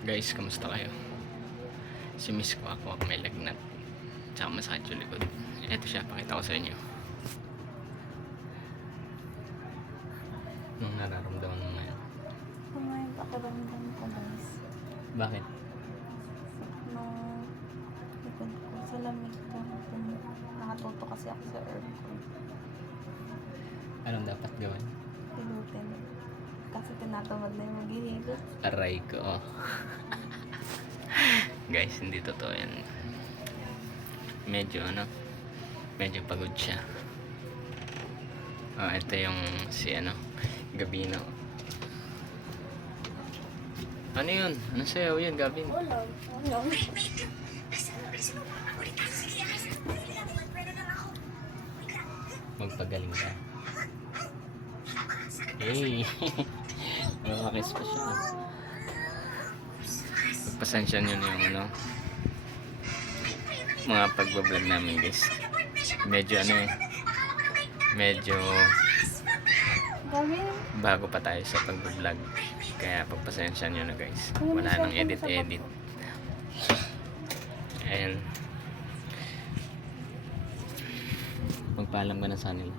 Guys, kamusta kayo? Si Miss ko ako may lagnat. Tsaka masakit yung likod. Ito siya, pakita ko sa inyo. Anong nararamdaman mo ngayon? Kumain pakiramdam ko guys. Bakit? Nung likod ko sa lamig ko. Nakatuto kasi ako sa aircon. Anong dapat gawin? Pilutin. Kasi tinatamad na yung maghihilot. Aray ko. Guys, hindi totoo yan. Medyo pagod siya. Ito yung si Gabino. Ano yun? Ano sa'yo yan, Gabin? Wala. Magpagaling ka. Hey! Nakakis pa siya. Pagpasensya nyo na yung mga pagbablog namin, guys. Medyo medyo Gawin. bago pa tayo sa pagbablog. Kaya pagpasensya nyo na, guys. Wala nang edit. And magpaalam ka na sa nila.